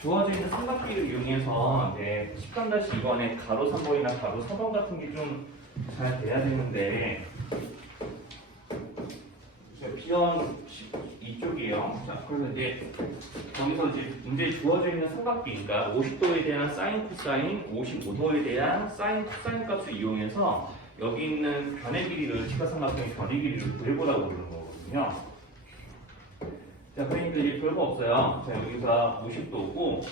주어져 있는 삼각비를 이용해서 이제 13-2번의 가로 3번이나 가로 4번 같은 게 좀 잘 돼야 되는데 비원 이쪽이에요. 자, 그래서 이제 거기서 이제 문제에 주어져 있는 삼각비니까 50도에 대한 사인 코사인, 55도에 대한 사인 코사인 값을 이용해서 여기 있는 변의 길이를 직각삼각형의 변의 길이를 구해보라고 그러는 거거든요. 자, 그러니까 이제 별거 없어요. 자, 여기가 50도고,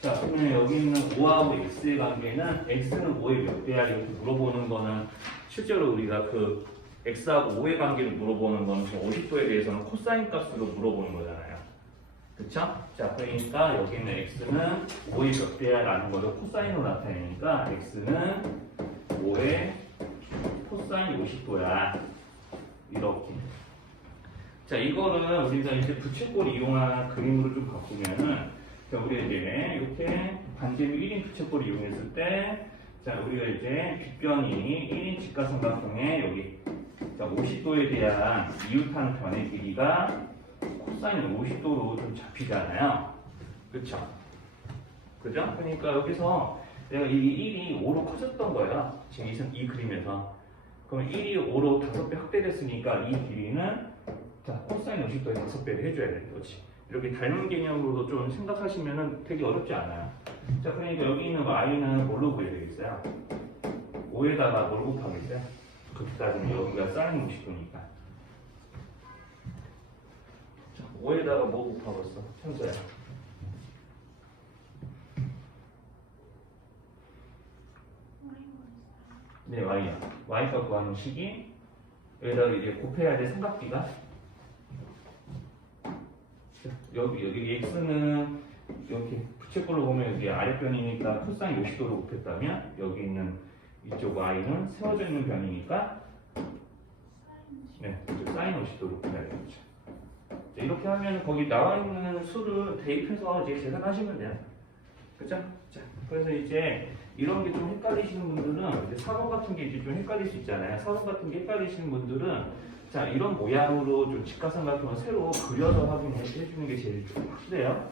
자, 그러면 여기 있는 5하고 x의 관계는 x는 5의 몇 배야 이렇게 물어보는 거는 실제로 우리가 그 x하고 5의 관계를 물어보는 거는 50도에 대해서는 코사인 값으로 물어보는 거잖아요. 그쵸? 자, 그러니까 여기 있는 x는 5의 몇 배야 라는 거를 코사인으로 나타내니까 x는 5의 코사인 50도야. 이렇게. 자, 이거를 우리가 이제 부채꼴 이용한 그림으로 좀 바꾸면은, 자, 우리가 이제 이렇게 반지름 1인 부채꼴을 이용했을 때, 자, 우리가 이제 빗변이 1인 직각삼각형에 여기, 자, 50도에 대한 이웃하는 변의 길이가 코사인 50도로 좀 잡히잖아요. 그쵸? 그죠? 그러니까 여기서 내가 이 1이 5로 커졌던 거예요. 지금 이 그림에서. 그럼 1이 5로 5배 확대됐으니까 이 길이는 자, 코사인 50도에 5배를 해줘야 되는 거지. 이렇게 닮은 개념으로도 좀 생각하시면 되게 어렵지 않아요. 자, 그러니까 여기 있는 y는 뭘로 구해야 되겠어요? 5에다가 뭘 곱하겠어요? 그렇게 따지면 여기가 사인 50도니까. 자, 5에다가 뭐 곱하겠어? 천서야. 네, y야. y가 구하는 식이 여기다가 이제 곱해야 될 삼각비가 여기 x는 이렇게 부채꼴로 보면 여기 아랫변이니까 코사인 50도로 곱했다면 여기 있는 이쪽 y는 세워져 있는 변이니까 네, 사인 50도로 곱해야 되겠죠. 자, 이렇게 하면 거기 나와 있는 수를 대입해서 이제 계산하시면 돼요. 그죠? 자, 그래서 이제 이런 게 좀 헷갈리시는 분들은 이제 사번 같은 게 이제 좀 헷갈릴 수 있잖아요. 사번 같은 게 헷갈리시는 분들은 자, 이런 모양으로 좀 직각삼각형을 새로 그려서 확인해 주는 게 제일 좀 확실해요.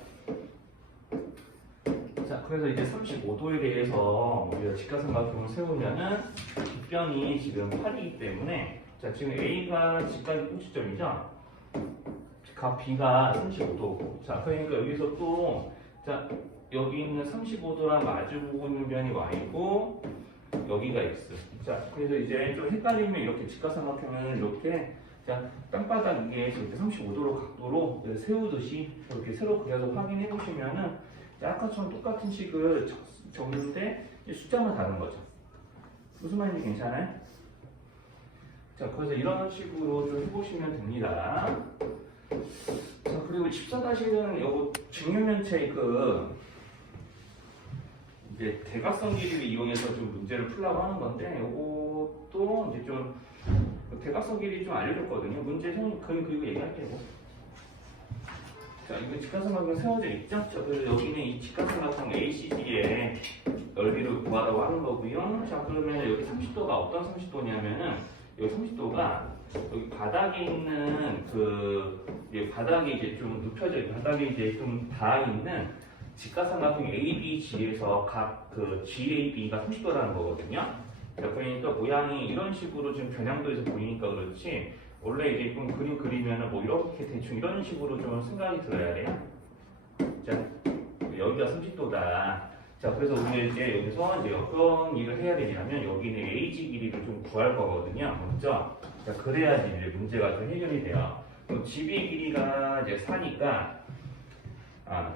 자, 그래서 이제 35도에 대해서 우리가 직각삼각형을 세우면은 빗변이 지금 8이기 때문에 자, 지금 A가 직각이 꼭지점이죠. 각 B가 35도고. 자, 그러니까 여기서 또 자, 여기 있는 35도랑 마주보고 있는 변이 Y고 여기가 X. 자, 그래서 이제 좀 헷갈리면 이렇게 직각삼각형을 이렇게 자, 땅바닥 위에 이렇게 35도로 각도로 세우듯이 이렇게 새로 그려서 확인해 보시면은 아까처럼 똑같은 식을 적는데 숫자만 다른 거죠. 무슨 말인지 괜찮아요? 자, 그래서 이런 식으로 좀 해보시면 됩니다. 자, 그리고 14-1은 요거 증유면체 이제 대각선 길이를 이용해서 좀 문제를 풀려고 하는 건데 요것도 이제 좀 대각선 길이 좀 알려줬거든요. 문제 그리고 얘기할게요. 자, 이거 직각삼각형 세워져 있죠? 자, 그래서 여기는 이 직각삼각형 ACD의 넓이를 구하라고 하는 거고요. 자, 그러면 여기 30도가 어떤 30도냐면은 여기 30도가 여기 바닥에 있는 바닥에 이제 좀 눕혀져 있는 바닥에 이제 좀 닿아 있는 직각삼각형 ABG에서 각 GAB가 30도라는 거거든요. 자, 그러니까 모양이 이런 식으로 좀 겨냥도에서 보이니까 그렇지 원래 이제 좀 그림 그리면은 뭐 이렇게 대충 이런 식으로 좀 생각이 들어야 돼요. 자, 여기가 30도다. 자, 그래서 우리 이제 여기서 이제 어떤 일을 해야 되냐면 여기는 AG 길이를 좀 구할 거거든요. 먼저. 자, 그래야지 이제 문제가 좀 해결이 돼요. 그럼 GB 길이가 이제 4니까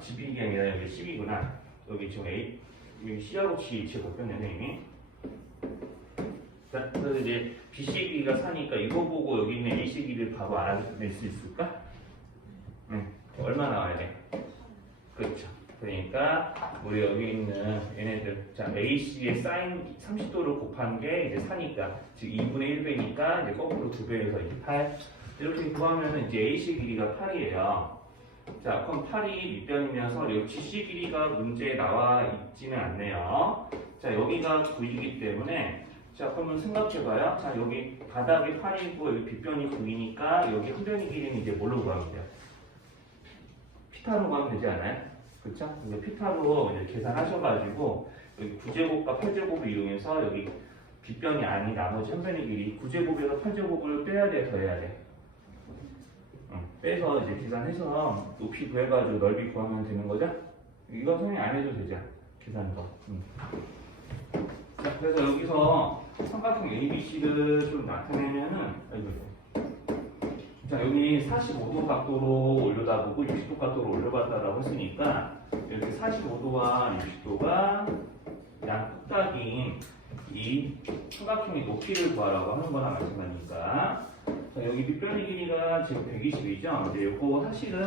GB가 아니라 여기 10이구나. 여기 지금 여기 C하고 C 바뀌었네, 이미. 자, 그래서 이제 BC의 길이가 4니까 이거 보고 여기 있는 AC 길이를 바로 알아낼 수 있을까? 얼마 나와야 돼? 그렇죠. 그러니까 우리 여기 있는 얘네들 자 AC의 사인 30도를 곱한 게 이제 4니까 즉 2분의 1배니까 이제 거꾸로 2배에서 8 이렇게 구하면 이제 AC 길이가 8이에요. 자, 그럼 8이 밑변이면서 여기 GC 길이가 문제에 나와 있지는 않네요. 자, 여기가 9이기 때문에 자, 그러면 생각해봐요. 자, 여기 바닥이 8이고 여기 빗변이 9이니까 여기 한 변의 길이는 이제 뭘로 구하면 돼요? 피타로 구하면 되지 않아요? 그쵸? 근데 피타로 이제 계산하셔가지고 여기 9제곱과 8제곱을 이용해서 여기 빗변이 아닌 나머지 한 변의 길이 9제곱에서 8제곱을 빼야 돼, 더해야 돼? 빼서 이제 계산해서 높이 구해가지고 넓이 구하면 되는 거죠? 이거 설명 안 해도 되죠? 계산 거. 자, 그래서 여기서 삼각형 ABC를 좀 나타내면은, 자, 여기 45도 각도로 올려다 보고 60도 각도로 올려봤다라고 했으니까, 이렇게 45도와 60도가 양 끝각인 이 삼각형의 높이를 구하라고 하는 거나 마찬가지니까. 자, 여기 빗변의 길이가 지금 120이죠? 근데 이거 사실은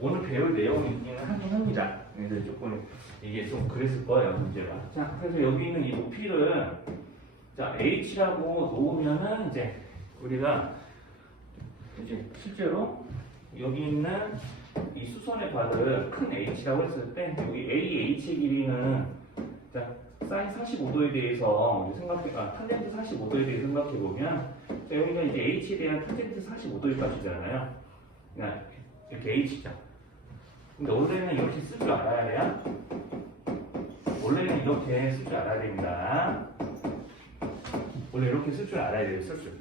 오늘 배울 내용이 있기는 하긴 합니다. 근데 조금 이게 좀 그랬을 거예요, 문제가. 자, 그래서 여기 있는 이 높이를 자, h라고 놓으면은 이제 우리가 이제 실제로 여기 있는 이 수선의 발을 큰 h라고 했을 때 여기 AH의 길이는 자, 사인 45도에 대해서 탄젠트 45도에 대해서 생각해 보면 여기가 이제 h에 대한 탄젠트 45도의 값이잖아요. 그러니까 이렇게 h죠. 근데 원래는 이렇게 쓸 줄 알아야 돼요. 원래는 이렇게 쓸 줄 알아야 됩니다. 원래 이렇게 쓸 줄 알아야 돼요. 쓸 줄.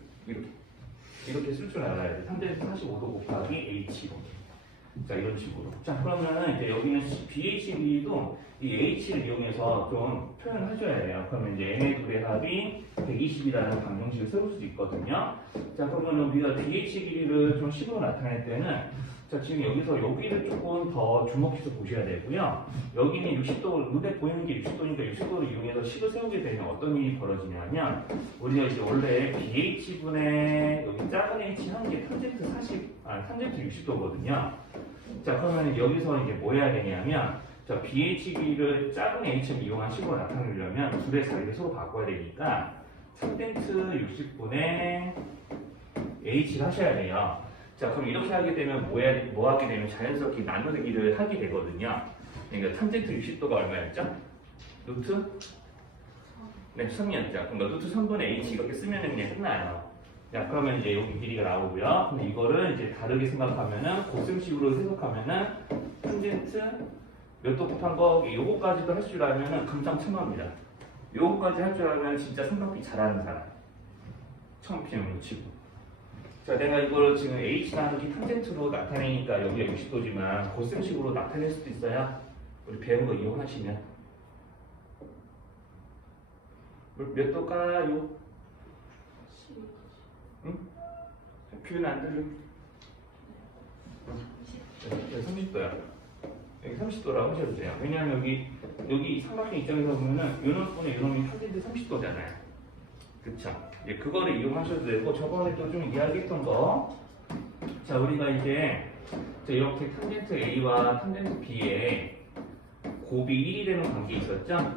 이렇게 쓸 줄 알아야 돼요. 탄젠트 45도 곱하기 h. 자, 이런 식으로. 자, 그러면 이제 여기는 BHB도 이 H를 이용해서 좀 표현을 해줘야 돼요. 그러면 이제 M의 둘의 합이 120이라는 방정식을 세울 수도 있거든요. 자, 그러면 우리가 BH 길이를 좀 식으로 나타낼 때는 자, 지금 여기를 조금 더 주목해서 보셔야 되고요. 여기는 60도, 눈에 보이는 게 60도니까 60도를 이용해서 식을 세우게 되면 어떤 일이 벌어지냐면 우리가 이제 원래 BH분의 여기 작은 h 하는 게 탄젠트 60도거든요. 자, 그러면 여기서 이제 뭐 해야 되냐면 자, BH기를 작은 h를 이용한 식으로 나타내려면 둘의 자리를 서로 바꿔야 되니까 탄젠트 60분의 h를 하셔야 돼요. 자, 그럼 이렇게 하게 되면 뭐 하게 되면 자연스럽게 나누기를 하게 되거든요. 그러니까 탄젠트 60도가 얼마였죠? 루트? 네, 3이었죠. 그러니까 루트 3분의 h 이렇게 쓰면 그냥 끝나요. 자, 그러면 이제 여기 길이가 나오고요. 근데 이거를 이제 다르게 생각하면은 곱셈식으로 해석하면은 탄젠트 몇 도 곱한 거 요거까지도 할 줄 알면은 금상첨화입니다. 요거까지 할 줄 알면 진짜 삼각비 잘하는 사람. 처음 피는 거 치고. 자, 내가 이거를 지금 h라는 게 탄젠트로 나타내니까 여기가 60도지만 곱셈식으로 나타낼 수도 있어요. 우리 배운 거 이용하시면. 몇 도일까요? 응? 표현 안 들려? 30도야. 여기 30도라고 하셔도 돼요. 왜냐하면 여기 삼각형 입장에서 보면은 요놈분의 요놈이 탄젠트 30도잖아요. 그쵸? 예, 그거를 이용하셔도 되고 저번에 또 좀 이야기했던 거. 자, 우리가 이제 이렇게 탄젠트 A와 탄젠트 B에 곱이 1이 되는 관계 있었죠?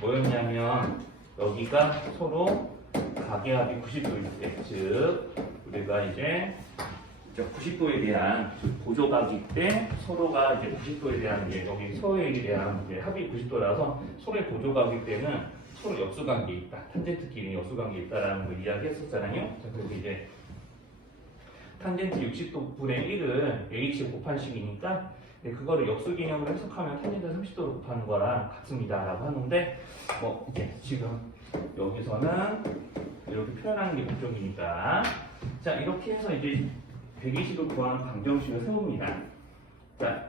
뭐였냐면 여기가 서로 가계합이 90도일 때, 즉 우리가 이제 90도에 대한 보조각일 때 서로가 이제 90도에 대한 여기 서로에 대한 합이 90도라서 서로의 보조각일 때는 서로 역수관계에 있다. 탄젠트끼리 역수관계에 있다라는 걸 이야기했었잖아요. 자, 그래서 이제 탄젠트 60도 분의 1을 h 곱한 식이니까 그거를 역수 개념으로 해석하면 탄젠트 30도로 곱하는 거랑 같습니다라고 하는데 뭐 이제 지금 여기서는 이렇게 표현하는 게 목적이니까 자, 이렇게 해서 이제 120을 구하는 방정식을 세웁니다. 자,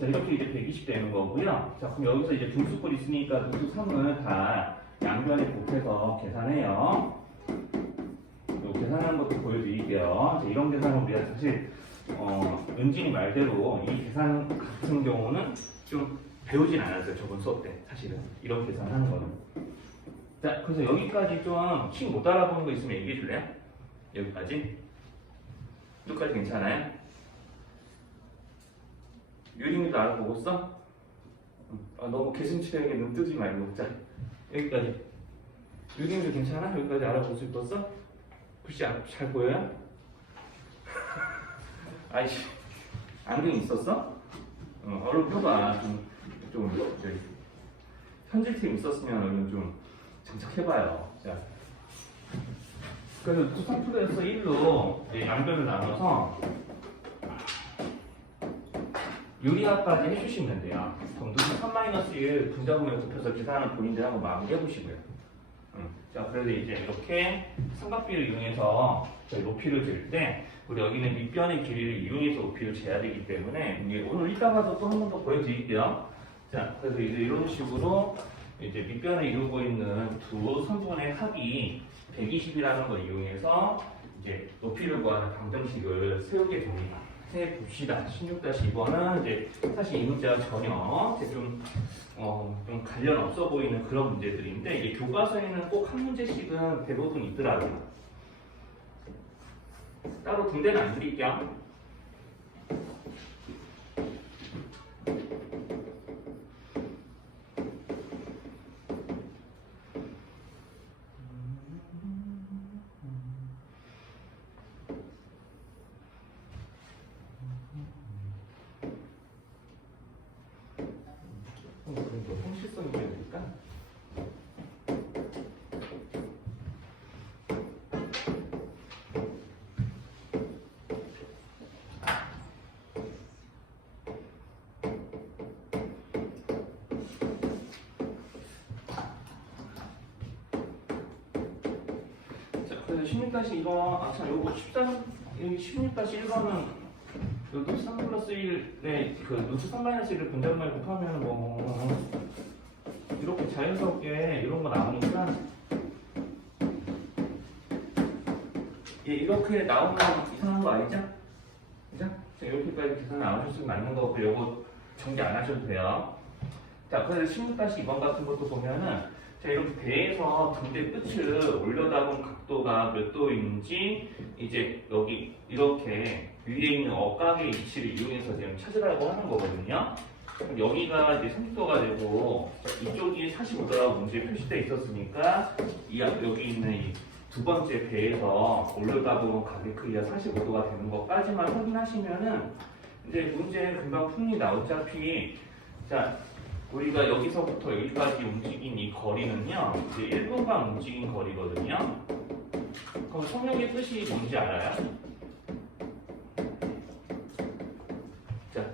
이렇게 이제 120 되는 거고요. 자, 그럼 여기서 이제 분수꼴 있으니까 루트 3을 다 양변에 곱해서 계산해요. 요 계산하는 것도 보여드릴게요. 자, 이런 계산은 우리가 사실 은진이 말대로 이 계산 같은 경우는 좀 배우진 않았어요. 저번 수업 때 사실은 이런 계산하는 거는. 자, 그래서 여기까지 좀 식 못 알아보는 거 있으면 얘기해 줄래요? 여기까지? 여기까지 괜찮아요? 유림이도 알아보고서? 너무 개슴치레하게 눈 뜨지 말고. 자, 여기까지. 유림이도 괜찮아? 여기까지 알아볼 수 있었어? 글씨 잘 보여요? 아이씨, 안경 있었어? 얼른 펴봐. 좀 현질팀 있었으면 얼른 좀 장착해봐요. 자, 그래서 93%에서 1로 양변을 나눠서 요리학까지 해주시면 돼요. 그럼 루트 3-1 분자구에 곱해서 계산하는 본인들 한번 마무리 해보시고요. 자, 그래서 이제 이렇게 삼각비를 이용해서 저희 높이를 잴 때 우리 여기는 밑변의 길이를 이용해서 높이를 재야 되기 때문에 이제 오늘 이따가도 또 한 번 더 보여드릴게요. 자, 그래서 이제 이런 식으로 이제 밑변을 이루고 있는 두 선분의 합이 120이라는 걸 이용해서 이제 높이를 구하는 방정식을 세우게 됩니다. 해 봅시다. 16-2번은 이제 사실 이 문제와 전혀 이제 좀 관련 없어 보이는 그런 문제들인데 이게 교과서에는 꼭 한 문제씩은 대부분 있더라고요. 따로 등대는 안 드릴게요. 그럼 뭐 형식성이 되니까 그래서 16-1번, 자, 요거 13, 여기 16-1번은 루트 3 플러스 1의 그 루트 3-1을 분자분말 곱하면 뭐, 이렇게 자연스럽게 이런 거 나오니까, 예, 이렇게 나오면 이상한 거 아니죠? 그죠? 자, 이렇게까지 계산 나오셨으면 맞는 거고, 요거 정리 안 하셔도 돼요. 자, 그래서 16-2번 같은 것도 보면은, 자, 이렇게 배에서 등대 끝을 올려다본 각도가 몇 도인지 이제 여기 이렇게 위에 있는 억각의 위치를 이용해서 지금 찾으라고 하는 거거든요. 그럼 여기가 이제 30도가 되고 이쪽이 45도라고 문제에 표시되어 있었으니까 여기 있는 이 두 번째 배에서 올려다본 각의 크기가 45도가 되는 것까지만 확인하시면은 이제 문제 금방 풉니다. 어차피 자. 우리가 여기서부터 여기까지 움직인 이 거리는요, 이제 1분간 움직인 거리거든요. 그럼 속력의 뜻이 뭔지 알아요? 자,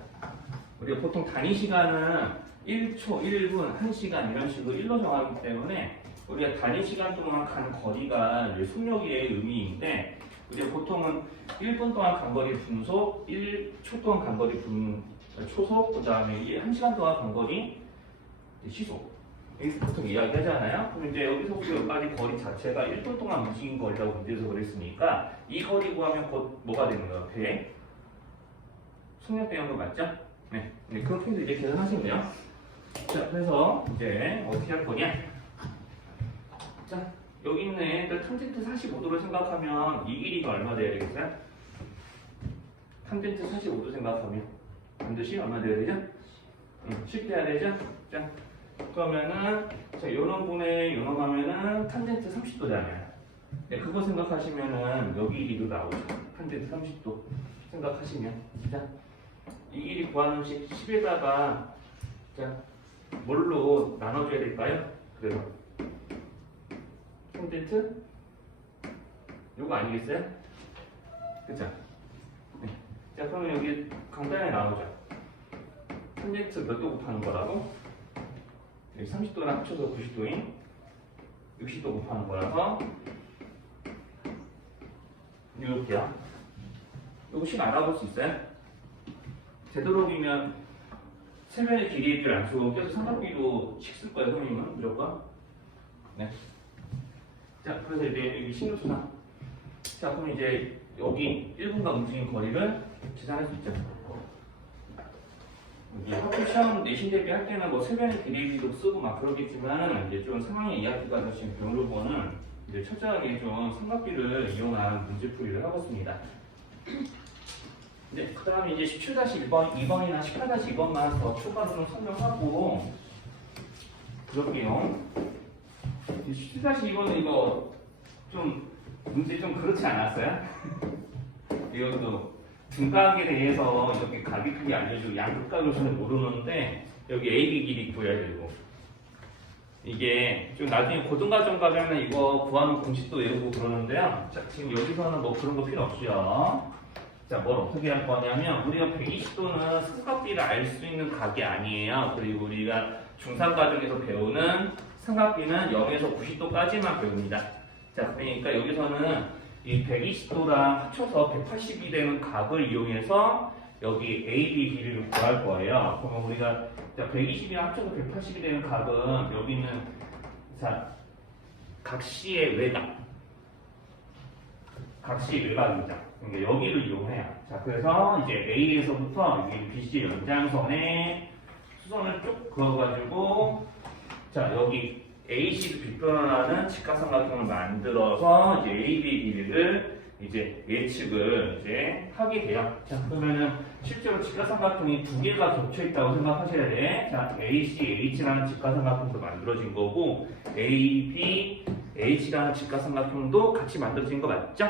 우리가 보통 단위 시간은 1초, 1분, 1시간 이런 식으로 1로 정하기 때문에 우리가 단위 시간 동안 간 거리가 속력의 의미인데 우리가 보통은 1분 동안 간 거리 분속, 1초 동안 간 거리 초속, 그 다음에 1시간 동안 간 거리 시속. 여기서 보통 이야기 하잖아요. 그럼 이제 여기서부터 여기까지 거리 자체가 1분 동안 움직인 거리라고 문제에서 그랬으니까 이 거리 구하면 곧 뭐가 되는 거예요? 배? 속력 배운 거 맞죠? 네. 그렇게 해서 이제 계산하시고요. 자, 그래서 이제 어떻게 할 거냐? 자, 여기 있는 애들 탄젠트 45도를 생각하면 이 길이가 얼마 돼야 되겠어요? 탄젠트 45도 생각하면 반드시 얼마 돼야 되죠? 10 돼야 되죠? 자, 그러면은 자, 요런 분의 요런 하면은 탄젠트 30도잖아요. 네, 그거 생각하시면은 여기 길이도 나오죠. 탄젠트 30도 생각하시면 자, 이 길이 구하는 식 10에다가 자, 뭘로 나눠줘야 될까요? 그래서 탄젠트 요거 아니겠어요? 그죠? 네. 자, 그러면 여기 간단하게 나오죠. 탄젠트 몇 도 곱하는 거라고? 30도랑 합쳐서 90도인 60도 곱하는 거라서 이렇게요. 이거 식 알아볼 수 있어요? 되도록이면 세면의 길이의 비를 안 쓰고 계속 삼각비로 식 쓸 거예요, 선생님은 무조건. 네. 자, 그래서 이제 여기 신호수상. 자, 그럼 이제 여기 1분간 움직인 거리를 계산할 수 있죠. 학교 시험 내신 대비 할 때는 뭐 세변의 길이도 쓰고 막 그러겠지만 이제 좀 상황의 이야기가 지금 배우려고는 이제 철저하게 좀 삼각비를 이용한 문제풀이를 하겠습니다. 네, 그 다음에 이제 17-1번, 2번이나 18-2번만 더 추가로 좀 설명하고 그럴게요. 17-2번은 이거 좀 문제 좀 그렇지 않았어요? 이것도 등각에 대해서 이렇게 각이 크게 알려주고 양극각을 잘 모르는데 여기 AB 길이 구해야 되고 이게 좀 나중에 고등과정 가면은 이거 구하는 공식도 외우고 그러는데요. 자, 지금 여기서는 뭐 그런 거 필요 없이요. 자, 뭘 어떻게 할 거냐면 우리가 120도는 삼각비를 알 수 있는 각이 아니에요. 그리고 우리가 중3 과정에서 배우는 삼각비는 0에서 90도까지만 배웁니다. 자, 그러니까 여기서는 이 120도랑 합쳐서 180이 되는 각을 이용해서 여기 AB 길이를 구할 거예요. 그러면 우리가 120이랑 합쳐서 180이 되는 각은 여기는 자, 각 C의 외곽. 각 C의 외곽입니다. 그러니까 여기를 이용해요. 자, 그래서 이제 A에서부터 여기 BC 연장선에 수선을 쭉 그어가지고 자, 여기 AC도 빗변하는 직각삼각형을 만들어서 이제 AB 길이를 이제 예측을 이제 하게 돼요. 자, 그러면은 실제로 직각삼각형이 두 개가 겹쳐 있다고 생각하셔야 돼. 자, AC, H라는 직각삼각형도 만들어진 거고, AB, H라는 직각삼각형도 같이 만들어진 거 맞죠?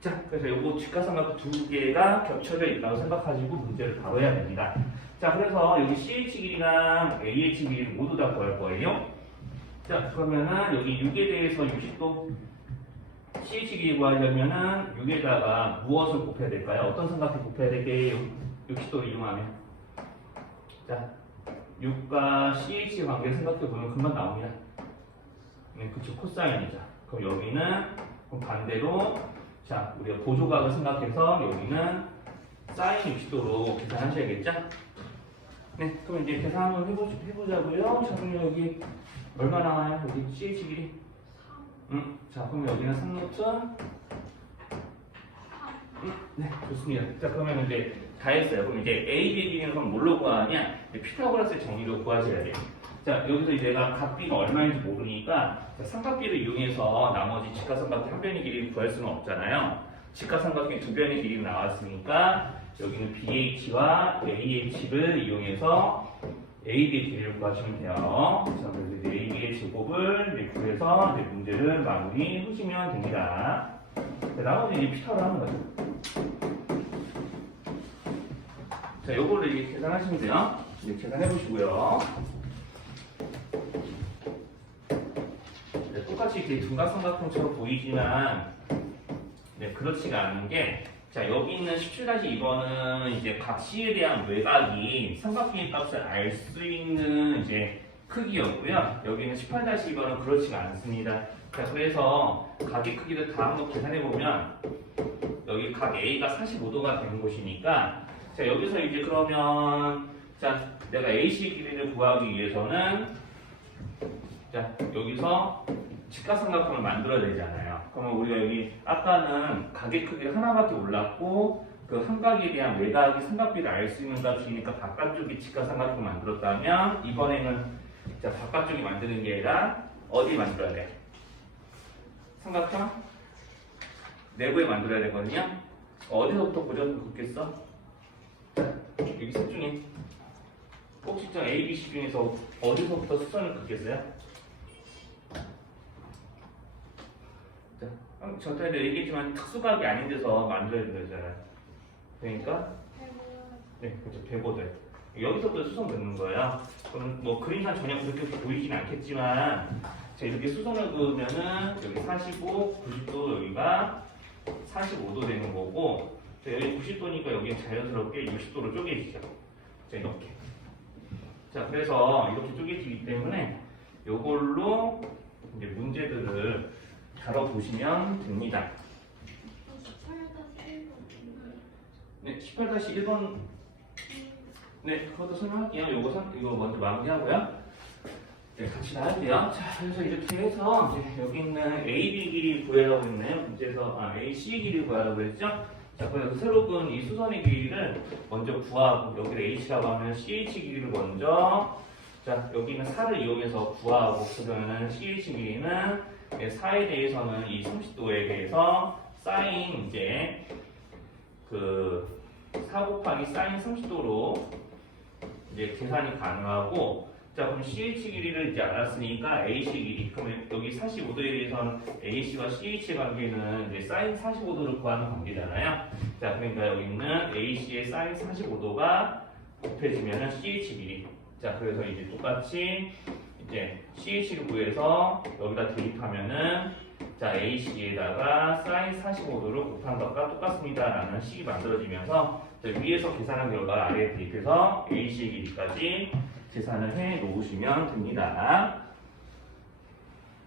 자, 그래서 요거 직각삼각형 두 개가 겹쳐져 있다고 생각하시고 문제를 바로 해야 됩니다. 자, 그래서 여기 CH 길이랑 AH 길이를 모두 다 구할 거예요. 자, 그러면은 여기 6에 대해서 60도 CH 길이 구하려면은 6에다가 무엇을 곱해야 될까요? 어떤 삼각형 곱해야 될게요? 60도를 이용하면. 자, 6과 CH 관계 생각해 보면 금방 나옵니다. 네, 그쵸. 코사인이죠. 그럼 여기는 그럼 반대로 자, 우리가 보조각을 생각해서 여기는 사인 60도로 계산하셔야겠죠? 네, 그럼 이제 계산 한번 해보자고요. 자, 그럼 여기 얼마 나와요? 여기 CH 길이? 자, 그럼 여기는 3루트. 네, 좋습니다. 자, 그러면 이제 다 했어요. 그럼 이제 A, B 길이는 그럼 뭘로 구하냐? 피타고라스의 정리로 구하셔야 돼요. 자, 여기서 이제 내가 각비가 얼마인지 모르니까 자, 삼각비를 이용해서 나머지 직각삼각형 한 변의 길이를 구할 수는 없잖아요. 직각삼각형의 두 변의 길이가 나왔으니까 여기는 BH와 AH를 이용해서 AB의 길이를 구하시면 돼요. 자, 그래서 이제 AB의 제곱을 이제 구해서 이제 문제를 마무리 하시면 됩니다. 자, 나머지 이제 피타를 하는 거죠. 자, 요거를 이렇게 계산하시면 돼요. 이제 계산해 보시고요. 네, 똑같이 이렇게 둔각삼각형처럼 보이지만 네, 그렇지가 않은 게 자, 여기 있는 17-2번은 이제 각 C에 대한 외곽이 삼각비의 값을 알 수 있는 이제 크기였고요. 여기는 18-2번은 그렇지가 않습니다. 자, 그래서 각의 크기를 다 한번 계산해 보면 여기 각 A가 45도가 되는 곳이니까 자, 여기서 이제 그러면 자, 내가 AC 길이를 구하기 위해서는 자, 여기서 직각삼각형을 만들어야 되잖아요. 그러면 우리가 여기 아까는 각의 크기를 하나밖에 몰랐고 그 한 각에 대한 외곽이 삼각비를 알 수 있는 값이니까 바깥쪽이 직각삼각형을 만들었다면 이번에는 자, 바깥쪽이 만드는 게 아니라 어디 만들어야 돼? 삼각형 내부에 만들어야 되거든요. 어디서부터 고정을 긋겠어? 자, 여기 셋 중에 꼭지점 A, B, C 중에서 어디서부터 수선을 긋겠어요? 저한테 얘기했지만 특수각이 아닌 데서 만들어야 되는 거잖아요. 그러니까 네, 그렇죠. 대고들 여기서부터 수선 긋는 거예요. 그럼 뭐 그림상 전혀 그렇게 보이진 않겠지만 자, 이렇게 수선을 그으면은 여기 45, 90도 여기가 45도 되는 거고 자, 여기 90도니까 여기 자연스럽게 60도로 쪼개지죠. 자, 이렇게. 자, 그래서 이렇게 쪼개지기 때문에 요걸로 이제 문제들을 다뤄보시면 됩니다. 네, 18-1번. 네, 그것도 설명할게요. 이거 먼저 마무리하고요. 네, 같이 나갈게요. 자, 그래서 이렇게 해서 이제 여기 있는 AB 길이 구하라고 했나요? 문제에서 AC 길이 구하라고 했죠? 자, 그래서 새로 끈 이 수선의 길이를 먼저 구하고 여기를 H라고 하면 CH 길이를 먼저 자, 여기는 4를 이용해서 구하고 그러면 CH 길이는 4에 대해서는 이 30도에 대해서 사인 이제 그 4 곱하기 사인 30도로 이제 계산이 가능하고 자, 그럼 CH 길이를 이제 알았으니까 AC 길이 그러면 여기 45도에 대해서는 AC와 CH의 관계는 이제 사인 45도를 구하는 관계잖아요. 자, 그러니까 여기 있는 AC의 사인 45도가 곱해지면은 CH 길이 자, 그래서 이제 똑같이 이제 CH를 구해서 여기다 대입하면은 자, A식에다가 sin 45도를 곱한 것과 똑같습니다 라는 식이 만들어지면서 자, 위에서 계산한 결과 아래에 대입해서 A식 길이까지 계산을 해 놓으시면 됩니다.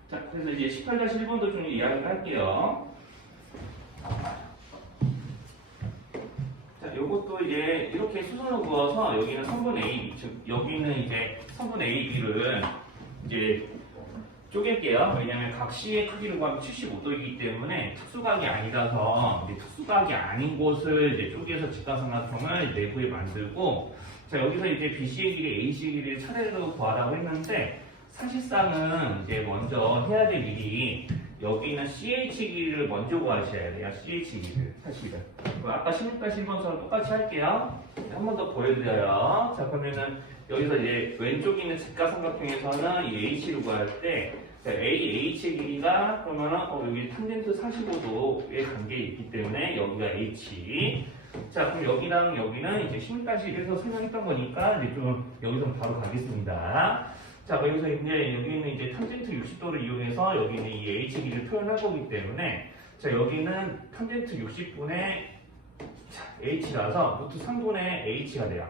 자, 그래서 이제 18-1번도 좀 이야기를 할게요. 자, 요것도 이제 이렇게 수선을 그어서 여기는 성분 A, 즉 여기는 이제 성분 AB를 이제 쪼갤게요. 왜냐하면 각 C의 크기를 구하면 75도이기 때문에 특수각이 아니라서 이제 특수각이 아닌 곳을 이제 쪼개서 직각삼각형을 내부에 만들고, 자, 여기서 이제 BC의 길이, AC의 길이를 차례로 구하라고 했는데 사실상은 이제 먼저 해야 될 일이 여기 있는 CH 길이를 먼저 구하셔야 돼요. CH 길이를 사실은. 아까 16-1번처럼 똑같이 할게요. 한 번 더 보여드려요. 자, 그러면은 여기서 이제 왼쪽에 있는 직각삼각형에서는 이 H를 구할 때 AH의 길이가 그러면은 여기 탄젠트 45도의 관계에 있기 때문에 여기가 H. 자, 그럼 여기랑 여기는 이제 16-1에서 설명했던 거니까 이제 좀 여기서 바로 가겠습니다. 자, 여기서 이제 여기는 이제 탄젠트 60도를 이용해서 여기는 이 H 길이를 표현할 거기 때문에 자, 여기는 탄젠트 60분의 H라서 루트 3분의 H가 돼요.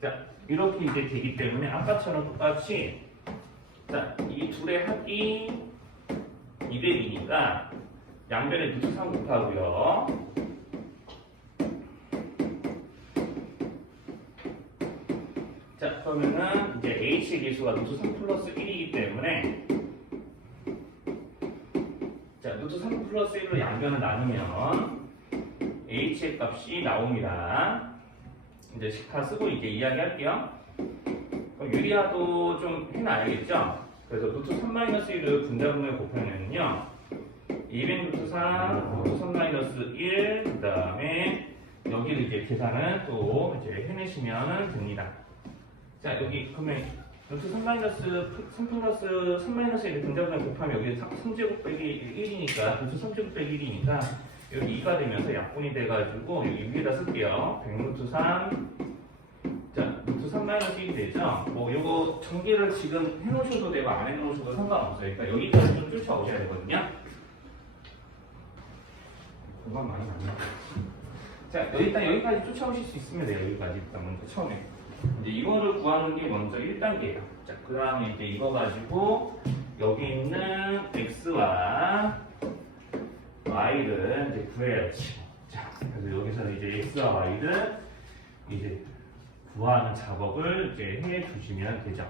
자, 이렇게 이제 되기 때문에 아까처럼 똑같이 자, 이 둘의 합이 200이니까 양변에 루트 3 곱하고요. 자, 그러면은 이제 H의 개수가 루트 3 플러스 1이기 때문에 자, 루트 3 플러스 1로 양변을 나누면 H의 값이 나옵니다. 이제 다 쓰고 이제 이야기할게요. 유리화도 좀 해놔야겠죠? 그래서 루트 3-1을 분자분모에 곱하면요 200 루트 3, 루트 3-1, 그 다음에 여기를 이제 계산을 또 이제 해내시면 됩니다. 자, 여기 그러면 루트 3 플러스 3-1을 분자분모에 곱하면 여기 3제곱 빼기 1이니까 루트 3제곱 빼기 1이니까 여기 2가 되면서 약분이 돼가지고 여기 위에다 쓸게요. 100 루트 3 자, 루트 3-1이 되죠? 뭐, 요거 전개를 지금 해놓으셔도 되고 안 해놓으셔도 상관없어요. 그러니까 여기까지 좀 쫓아오셔야 되거든요. 공간 많이 맞나? 자, 일단 여기까지 쫓아오실 수 있으면 돼요. 여기까지 일단 먼저 처음에. 이제 이거를 구하는 게 먼저 1단계예요. 자, 그 다음에 이제 이거 가지고 여기 있는 x와 y를 이제 구해야지. 자, 그래서 여기서 이제 x와 y를 이제 구하는 작업을 이제 해 주시면 되죠.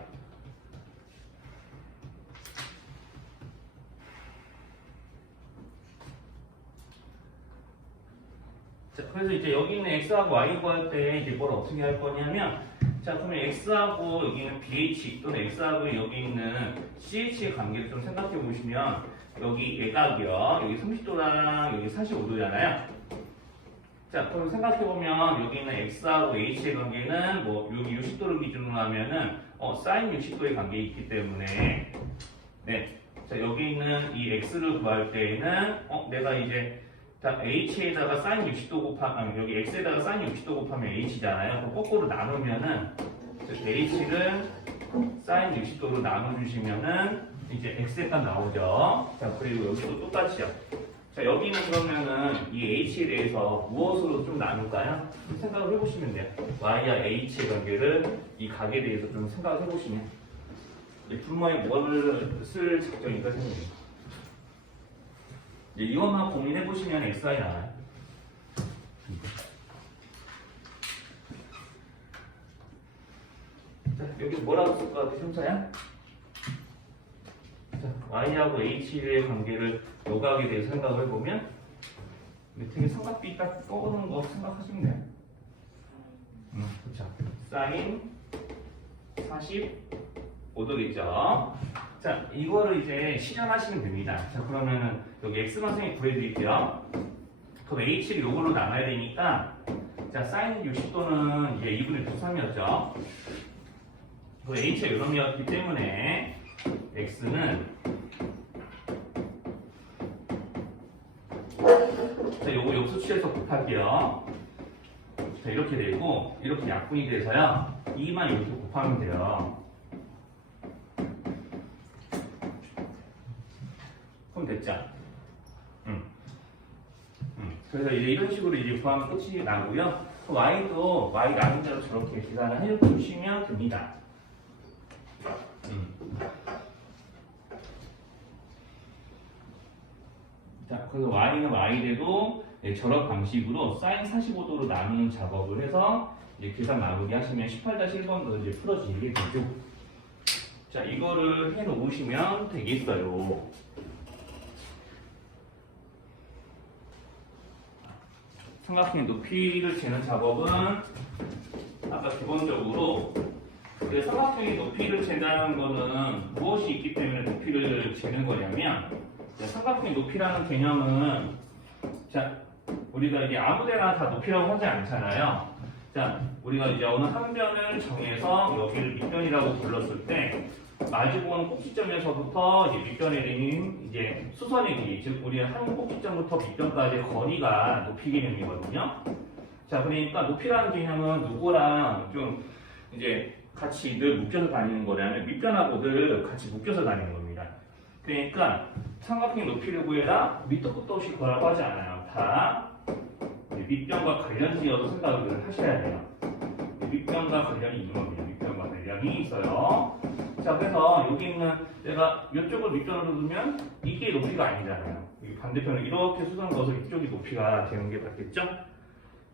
자, 그래서 이제 여기 있는 x하고 y 구할 때 이제 뭘 어떻게 할 거냐면, 자, 그러면 x하고 여기 있는 bh 또는 x하고 여기 있는 ch의 관계를 좀 생각해 보시면, 여기 예각이요. 여기 30도랑 여기 45도잖아요. 자, 그럼 생각해보면 여기 있는 x하고 h의 관계는 뭐 여기 60도를 기준으로 하면은 sin 60도의 관계에 있기 때문에 네, 자, 여기 있는 이 x를 구할 때에는 내가 이제 자, h에다가 sin 60도 곱하면 여기 x에다가 sin 60도 곱하면 h잖아요. 그럼 거꾸로 나누면은 h를 sin 60도로 나눠주시면은 이제 x의 값 나오죠. 자, 그리고 여기도 똑같이요. 자, 여기는 그러면은 이 h에 대해서 무엇으로 좀 나눌까요? 생각을 해보시면 돼요. y와 h의 관계를 이 각에 대해서 좀 생각을 해보시면 분모에 뭐를 쓸 작정인가 생각해요. 이제 이것만 고민해보시면 xi 나와요. 자, 여기 뭐라고 쓸 것 같아, 형사야? 자, y하고 h의 관계를 요각에 대해서 생각을 해보면 되게 삼각비 딱 떠오르는 거 생각하시면 돼요. 그렇죠. sin 45도겠죠. 자, 이거를 이제 실현하시면 됩니다. 자, 그러면은 여기 x만 선생님 구해드릴게요. 그럼 h를 요걸로 나눠야 되니까 자, sin 60도는 이제 2분의 3이었죠. 그 h가 요놈이었기 때문에 x는 자, 요거 역수치해서 곱할게요. 자, 이렇게 되고 이렇게 약분이 돼서요 2만 이렇게 곱하면 돼요. 그럼 됐죠? 그래서 이제 이런 식으로 이제 구하면 끝이 나고요. y도 y 나눈 대로 저렇게 계산을 해주시면 됩니다. 자, 그래서 y는 y대로 저런 방식으로 sin 45도로 나누는 작업을 해서 이제 계산 나누기 하시면 18-1번도 이제 풀어지게 되죠. 자, 이거를 해 놓으시면 되겠어요. 삼각형의 높이를 재는 작업은 아까 기본적으로 삼각형의 높이를 재는 거는 무엇이 있기 때문에 높이를 재는 거냐면 삼각형의 높이라는 개념은 자 우리가 이게 아무데나 다 높이라고 하지 않잖아요. 자 우리가 이제 어느 한 변을 정해서 여기를 밑변이라고 불렀을 때 마주보는 꼭지점에서부터 이제 밑변에 있는 이제 수선의 길이, 즉 우리 한 꼭지점부터 밑변까지의 거리가 높이 개념이거든요. 자, 그러니까 높이라는 개념은 누구랑 좀 이제 같이 늘 묶여서 다니는 거냐면 밑변하고 늘 같이 묶여서 다니는 겁니다. 그러니까 삼각형의 높이를 구해라 밑도 끝도 없이 구하라고 하지 않아요. 다 밑변과 관련지어서 생각을 하셔야 돼요. 밑변과 관련이 있는 겁니다. 밑변과 관련이 있어요. 자, 그래서 여기 있는 내가 이쪽을 밑변으로 두면 이게 높이가 아니잖아요. 반대편을 이렇게 수선 거서 이쪽이 높이가 되는 게 맞겠죠?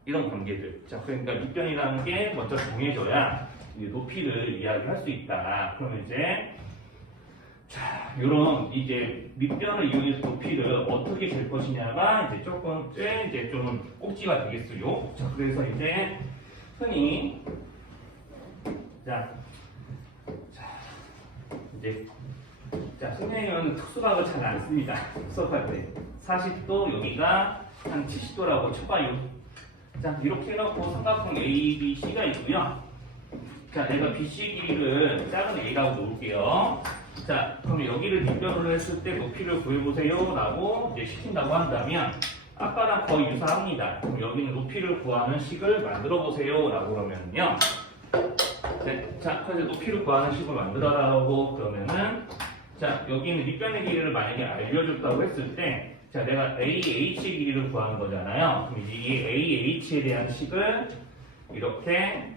이런 관계들. 자, 그러니까 밑변이라는 게 먼저 정해져야 높이를 이야기할 수 있다. 그러면 이제 자, 요런 이제 밑변을 이용해서 높이를 어떻게 잴 것이냐가 이제 조금 이제 좀 꼭지가 되겠어요. 자, 그래서 이제 흔히 선생님은 특수각을 잘 안 씁니다. 수업할 때 40도 여기가 한 70도라고 쳐봐요. 자, 이렇게 해놓고 삼각형 A, B, C가 있고요. 자, 내가 BC 길이를 작은 A라고 놓을게요. 자, 그럼 여기를 밑변으로 했을 때 높이를 구해보세요 라고 이제 시킨다고 한다면 아까랑 거의 유사합니다. 그럼 여기는 높이를 구하는 식을 만들어 보세요 라고 그러면요. 네, 자, 그래서 높이를 구하는 식을 만들어라고 그러면은 자, 여기는 밑변의 길이를 만약에 알려줬다고 했을 때 자, 내가 AH의 길이를 구하는 거잖아요. 그럼 이제 이 AH에 대한 식을 이렇게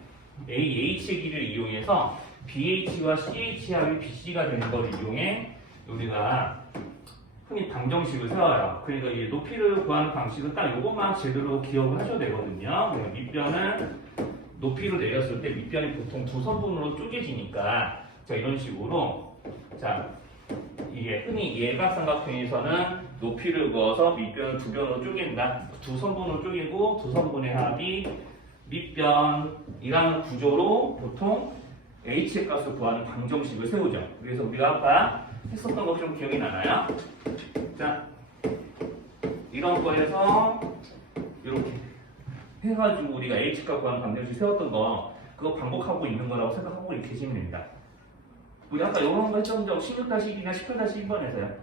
AH의 길이를 이용해서 BH와 CH 합이 BC가 되는 걸 이용해 우리가 흔히 방정식을 세워요. 그러니까 이 높이를 구하는 방식은 딱 이것만 제대로 기억을 하셔도 되거든요. 밑변은 높이로 내렸을 때 밑변이 보통 두 선분으로 쪼개지니까 자 이런 식으로 자 이게 흔히 예각삼각형에서는 높이를 구해서 밑변을 두 변으로 쪼갠다. 두 선분으로 쪼개고 두 선분의 합이 밑변이라는 구조로 보통 h의 값을 구하는 방정식을 세우죠. 그래서 우리가 아까 했었던 것 좀 기억이 나나요? 자, 이런 거에서 이렇게 해가지고 우리가 h값 구하는 방정식 세웠던 거 그거 반복하고 있는 거라고 생각하고 계시면 됩니다. 우리 아까 이런 거 했던 적 16-1이나 18-1번에서요.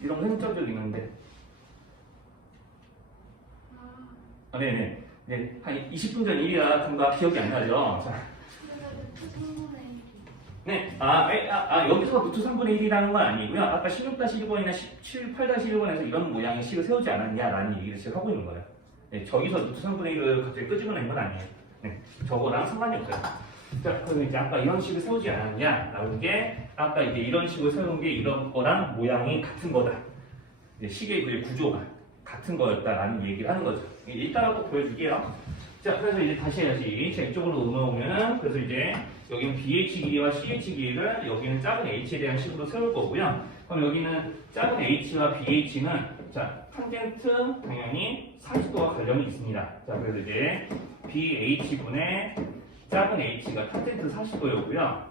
이런 거 했던 적이 있는데 네네. 네, 한 20분 전 일이라 금방 기억이 안 나죠. 자. 네, 여기서 루트 3분의 1이라는 건 아니고요. 아까 16-1번이나 8-1번에서 이런 모양의 식을 세우지 않았냐라는 얘기를 지금 하고 있는 거예요. 네, 저기서 루트 3분의 1을 갑자기 끄집어낸 건 아니에요. 네, 저거랑 상관이 없어요. 자, 그럼 이제 아까 이런 식을 세우지 않았냐라는 게 아까 이제 이런 식을 세운 게 이런 거랑 모양이 같은 거다. 이제 식의 그 구조가 같은 거였다라는 얘기를 하는 거죠. 이따가 또 보여줄게요. 자, 그래서 이제 다시 해야지. 자, 이쪽으로 넘어오면은 그래서 이제 여기는 BH 길이와 CH 길이를 여기는 작은 h에 대한 식으로 세울 거고요. 그럼 여기는 작은 h와 BH는 자, 탄젠트 당연히 40도와 관련이 있습니다. 자, 그래서 이제 BH분의 작은 h가 탄젠트 40도였고요.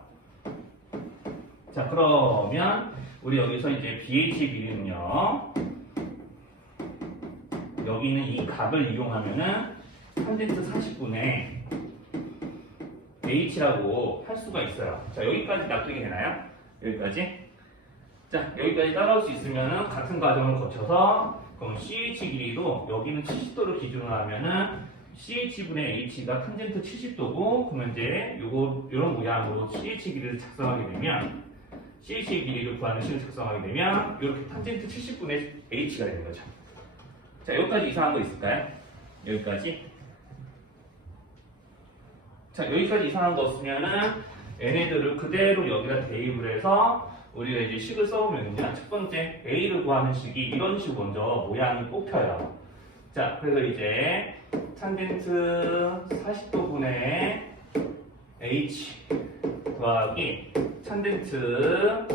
자, 그러면 우리 여기서 이제 BH 길이는요. 여기는 이 값을 이용하면은 탄젠트 40분의 h라고 할 수가 있어요. 자, 여기까지 납득이 되나요? 여기까지? 자, 여기까지 따라올 수 있으면은 같은 과정을 거쳐서 그럼 CH 길이도 여기는 70도를 기준으로 하면은 CH분의 H가 탄젠트 70도고 그러면 이제 요런 모양으로 CH 길이를 작성하게 되면 CH의 길이를 구하는 식을 작성하게 되면 이렇게 탄젠트 70분의 h가 되는 거죠. 자, 여기까지 이상한 거 있을까요? 여기까지. 자, 여기까지 이상한 거 없으면은 얘네들을 그대로 여기다 대입을 해서 우리가 이제 식을 써보면요. 첫 번째 a를 구하는 식이 이런 식으로 먼저 모양이 뽑혀요. 자, 그래서 이제 탄젠트 40도분의 h 더하기 탄젠트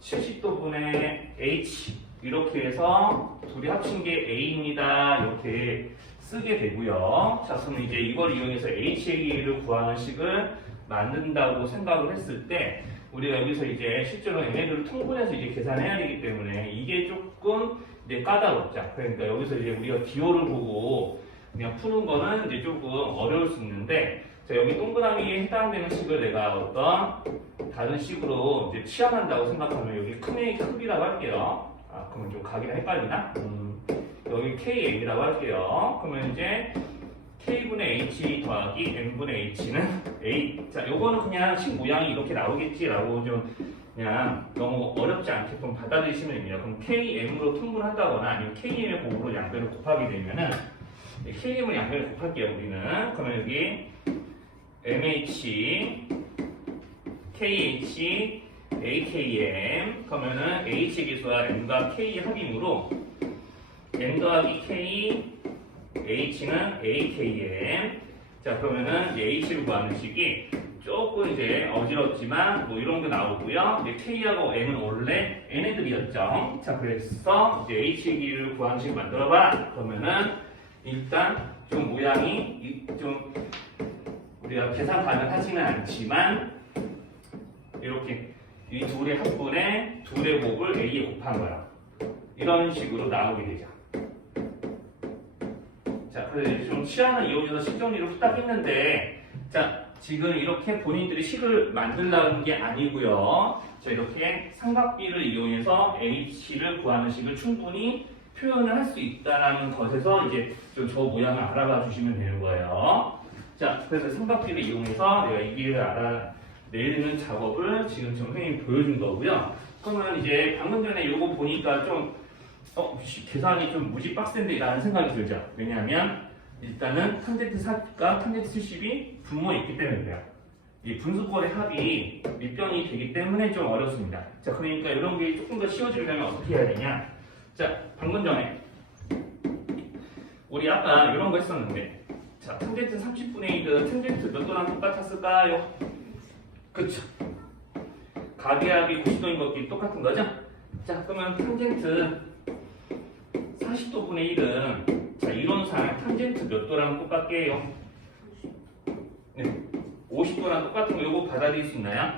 70도분의 h 이렇게 해서 둘이 합친 게 a입니다. 이렇게 쓰게 되고요. 자, 그럼 이제 이걸 이용해서 h의 길이를 구하는 식을 만든다고 생각을 했을 때 우리가 여기서 이제 실제로 얘네들을 통분해서 이제 계산해야 되기 때문에 이게 조금 이제 까다롭죠. 그러니까 여기서 이제 우리가 기호를 보고 그냥 푸는 거는 이제 조금 어려울 수 있는데, 자, 여기 동그라미에 해당되는 식을 내가 어떤 다른 식으로 이제 취합한다고 생각하면 여기 큰 A 크기라고 할게요. 아, 그러면 좀 가기가 헷갈리나? 여기 KM이라고 할게요. 그러면 이제 K분의 H 더하기 M분의 H는 A. 자, 요거는 그냥 식 모양이 이렇게 나오겠지라고 좀 그냥 너무 어렵지 않게 좀 받아들이시면 됩니다. 그럼 KM으로 통분한다거나 아니면 KM의 곱으로 양변을 곱하게 되면은 KM을 양변을 곱할게요, 우리는. 그러면 여기 MH, KH, AKM. 그러면은 H의 기수와 M과 K의 합임으로 M 더하기 K, H는 AKM. 자, 그러면은 H를 구하는 식이 조금 이제 어지럽지만 뭐 이런 게 나오고요. 이제 K하고 M은 원래 얘네들이었죠. 자, 그래서 이제 H의 길이를 구하는 식을 만들어봐. 그러면은 일단 좀 모양이 좀 우리가 계산 가능하지는 않지만 이렇게 이 둘의 합분에 둘의 곱을 A에 곱한 거야. 이런 식으로 나오게 되죠. 자, 그래서 좀 시간을 이용해서 식 정리를 후딱 했는데, 자, 지금 이렇게 본인들이 식을 만들라는 게 아니고요. 자, 이렇게 삼각비를 이용해서 H를 구하는 식을 충분히 표현을 할 수 있다는 것에서 이제 좀 저 모양을 알아봐 주시면 되는 거예요. 자, 그래서 삼각비를 이용해서 내가 이 길이를 알아내는 작업을 지금 선생님이 보여준 거고요. 그러면 이제 방금 전에 이거 보니까 좀 계산이 좀 무지 빡센데 라는 생각이 들죠. 왜냐하면 일단은 탄젠트 40과 탄젠트 70이 분모에 있기 때문에 그래요. 이 분수꼴의 합이 밑변이 되기 때문에 좀 어렵습니다. 자, 그러니까 이런 게 조금 더 쉬워지려면 어떻게 해야 되냐. 자, 방금 전에 우리 아까 이런 거 했었는데, 자, 탄젠트 30분의 1은 탄젠트 몇 도랑 똑같았을까요? 그쵸. 각의 합이 90도인 것끼리 똑같은 거죠? 자, 그러면 탄젠트 40도분의 1은 자, 이론상 탄젠트 몇 도랑 똑같게요? 네, 50도랑 똑같은 거 이거 받아들일 수 있나요?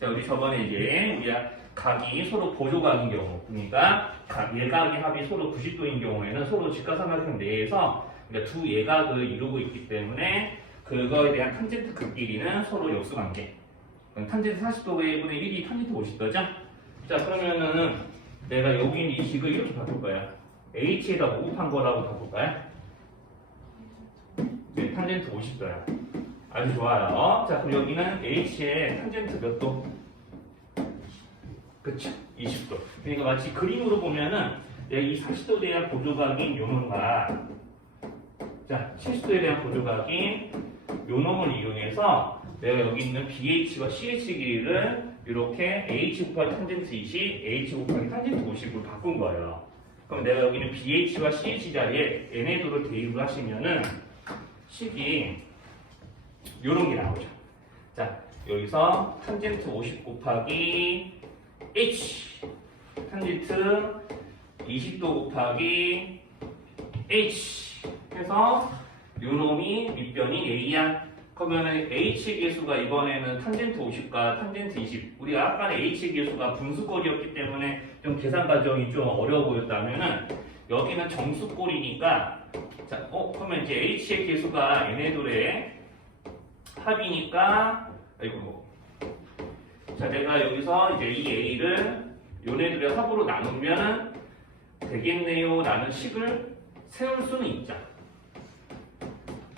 자, 우리 저번에 이제 우리가 각이 서로 보조각인 경우, 그러니까 예각의 합이 서로 90도인 경우에는 서로 직각삼각형 내에서 그러니까 두 예각을 이루고 있기 때문에 그거에 대한 탄젠트 극끼리는 서로 역수관계. 탄젠트 40도의 1분의 1이 탄젠트 50도죠? 자, 그러면은 내가 여기 있는 이 식을 이렇게 바꿀 거야. H에다 곱한 거라고 바꿀까요? 네, 탄젠트 50도야. 아주 좋아요. 자, 그럼 여기는 H의 탄젠트 몇 도? 그쵸? 20도. 그러니까 마치 그림으로 보면은 내가 이 40도에 대한 보조각인 요놈과 자, 70도에 대한 보조각인 요놈을 이용해서 내가 여기 있는 BH와 CH 길이를 이렇게 H 곱하기 탄젠트 20, H 곱하기 탄젠트 50으로 바꾼 거예요. 그럼 내가 여기는 BH와 CH 자리에 얘네들을 대입을 하시면은 식이 요런 게 나오죠. 자, 여기서 탄젠트 50 곱하기 H, 탄젠트 20도 곱하기 H 해서 요놈이 밑변이 A야. 그러면은 H의 계수가 이번에는 탄젠트 50과 탄젠트 20. 우리가 아까는 H의 계수가 분수꼴이었기 때문에 좀 계산 과정이 좀 어려워 보였다면은 여기는 정수꼴이니까 자, 그러면 이제 H의 계수가 얘네들의 합이니까 자, 내가 여기서 이제 이 A를 요네들의 합으로 나누면 되겠네요 라는 식을 세울 수는 있죠.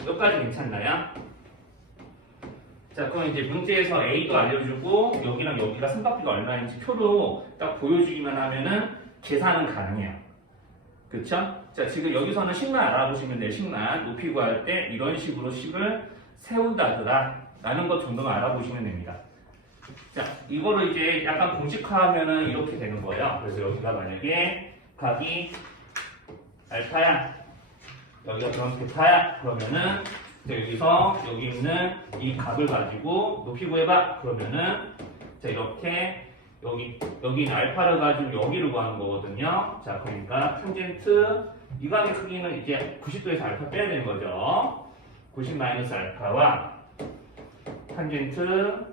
여기까지 괜찮나요? 자, 그럼 이제 문제에서 A도 알려주고 여기랑 여기가 삼각비가 얼마인지 표로 딱 보여주기만 하면은 계산은 가능해요. 그쵸? 자, 지금 여기서는 식만 알아보시면 돼요. 식만. 높이 구할 때 이런 식으로 식을 세운다더라 라는 것 정도만 알아보시면 됩니다. 자, 이거를 이제 약간 공식화하면은 이렇게 되는 거예요. 그래서 여기가 만약에 각이 알파야, 여기가 그럼 베타야, 그러면은 여기서 여기 있는 이 각을 가지고 높이 구해봐. 그러면은 자, 이렇게 여기 있는 알파를 가지고 여기를 구하는 거거든요. 자, 그러니까 탄젠트 이 각의 크기는 이제 90도에서 알파 빼야 되는 거죠. 90 마이너스 알파와 탄젠트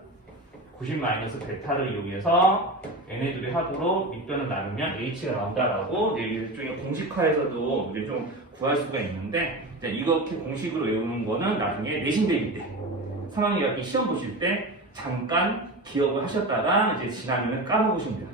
90 마이너스 베타를 이용해서 얘네 둘의 합으로 밑변을 나누면 h가 나온다라고 일종의 공식화에서도 이제 좀 구할 수가 있는데 이렇게 공식으로 외우는 거는 나중에 내신 대비 때 상황이라든지 시험 보실 때 잠깐 기억을 하셨다가 이제 지나면 까먹으시면 돼요.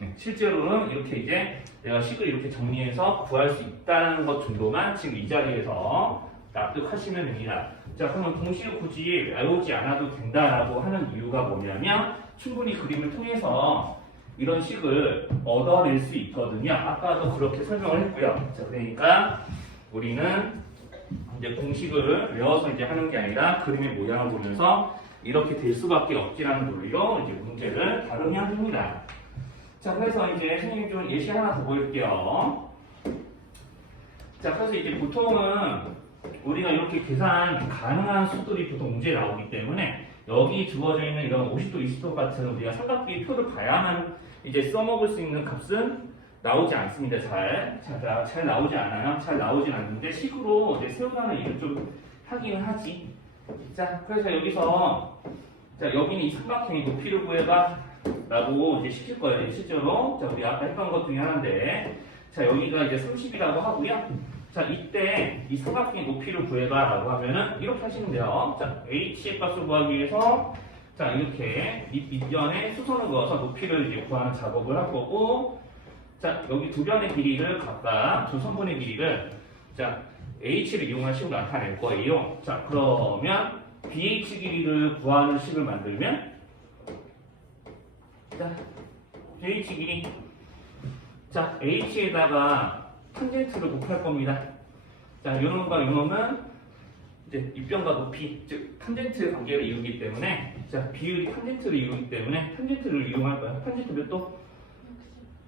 네, 실제로는 이렇게 이제 내가 식을 이렇게 정리해서 구할 수 있다는 것 정도만 지금 이 자리에서 납득하시면 됩니다. 자, 그러면 공식을 굳이 외우지 않아도 된다라고 하는 이유가 뭐냐면 충분히 그림을 통해서 이런 식을 얻어낼 수 있거든요. 아까도 그렇게 설명을 했고요. 자, 그러니까 우리는 이제 공식을 외워서 이제 하는 게 아니라 그림의 모양을 보면서 이렇게 될 수밖에 없지라는 논리로 이제 문제를 다루면 합니다. 자, 그래서 이제 선생님 좀 예시 하나 더 보여줄게요. 자, 그래서 이제 보통은 우리가 이렇게 계산 가능한 수들이 보통 문제에 나오기 때문에 여기 주어져 있는 이런 50도, 20도 같은 우리가 삼각비 표를 봐야만 이제 써먹을 수 있는 값은 나오지 않습니다. 잘 나오지 않아요. 잘 나오진 않는데 식으로 이제 세우라는 일을 좀 하기는 하지. 자, 그래서 여기서 자, 여기는 이 삼각형의 높이를 구해봐 라고 이제 시킬 거예요. 실제로. 자, 우리 아까 했던 것 중에 하나인데 자, 여기가 이제 30이라고 하고요. 자, 이때 이 삼각형의 높이를 구해봐 라고 하면은 이렇게 하시면 돼요. 자, h의 값을 구하기 위해서 자, 이렇게 밑변에 수선을 그어서 높이를 이제 구하는 작업을 할 거고 자, 여기 두 변의 길이를 각각 두 선분의 길이를 자, h를 이용한 식으로 나타낼 거예요. 자, 그러면 bh 길이를 구하는 식을 만들면 자, bh 길이 자, h에다가 탄젠트를 곱할 겁니다. 자, 요놈과 요놈은 이제 밑변과 높이, 즉 탄젠트 관계를 이루기 때문에 자, 비율이 탄젠트를 이루기 때문에 탄젠트를 이용할 거야. 탄젠트 몇 도?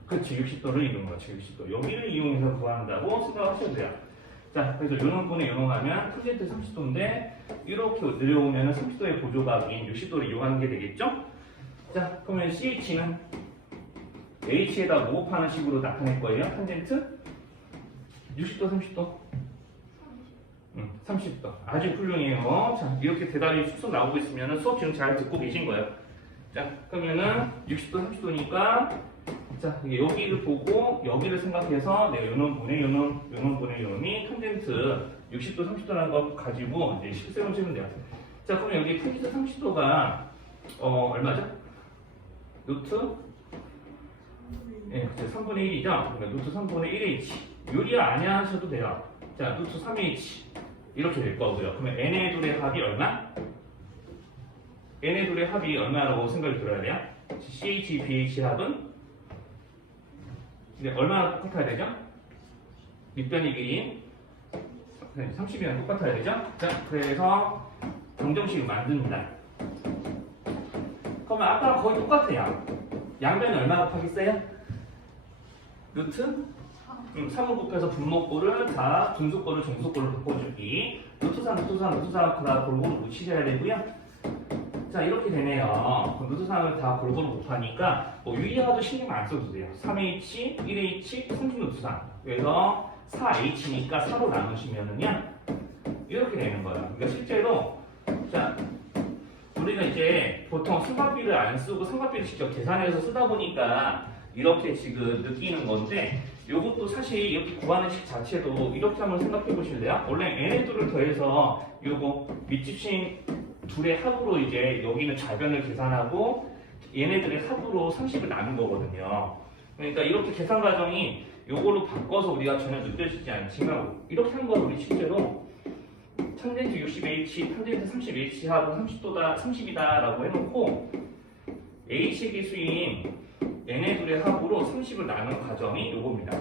그렇지, 60도를 이루는 거지, 60도. 여기를 이용해서 구한다고 생각하셔도 돼요. 자, 그래서 요놈분에 요놈하면 탄젠트 30도인데 이렇게 내려오면 30도의 보조각인 60도를 이용하는 게 되겠죠? 자, 그러면 CH는 H에다 모곱하는 식으로 나타낼 거예요. 탄젠트 60도, 30도? 30도. 아주 훌륭해요. 자, 이렇게 대답이 쑥쑥 나오고 있으면 수업 지금 잘 듣고 계신 거예요. 자, 그러면은 60도, 30도니까 자, 여기를 보고 여기를 생각해서 내가 요놈분의 요놈분의 요놈이 탄젠트 60도, 30도라는 거 가지고 이제 실생을 치면 돼요. 자, 그럼 여기 탄젠트 30도가 얼마죠? 루트? 예, 3분의 1이죠? 그러니까 루트 3분의 1h. 유리화 안 하셔도 돼요. 자, 루트 3h. 이렇게 될 거고요. 그러면 n의 둘의 합이 얼마? n의 둘의 합이 얼마라고 생각이 들어야 돼요? CH, BH 합은? 근데 얼마나 똑같아야 되죠? 밑변의 길이 30이랑 똑같아야 되죠? 자, 그래서 방정식을 만듭니다. 그러면 아까랑 거의 똑같아요. 양변이 얼마 곱하겠어요? 루트? 3을 곱해서 분모꼴을 다 분수꼴을 정수꼴로 바꿔주기. 루트 3, 루트 3, 루트 3 다 골고루 묻히셔야 되고요. 자, 이렇게 되네요. 루트 3을 다 골고루 곱하니까 유리화도 신경 안 써도 돼요. 3h, 1h, 30루트 3. 그래서 4h니까 4로 나누시면은요 이렇게 되는 거예요. 그러니까 실제로 자, 우리가 이제 보통 삼각비를 안 쓰고 삼각비를 직접 계산해서 쓰다 보니까 이렇게 지금 느끼는 건데 이것도 사실 이렇게 구하는 식 자체도 이렇게 한번 생각해 보실래요? 원래 n의 둘을 더해서 요거 밑집신 둘의 합으로 이제 여기는 좌변을 계산하고 얘네들의 합으로 30을 나눈 거거든요. 그러니까 이렇게 계산 과정이 요걸로 바꿔서 우리가 전혀 느껴지지 않지만 이렇게 한 건 우리 실제로 탄젠트 60H, 탄젠트 30H하고 30도다, 30이다라고 해놓고 H의 기수인 얘네 둘의 합으로 30을 나눈 과정이 요겁니다.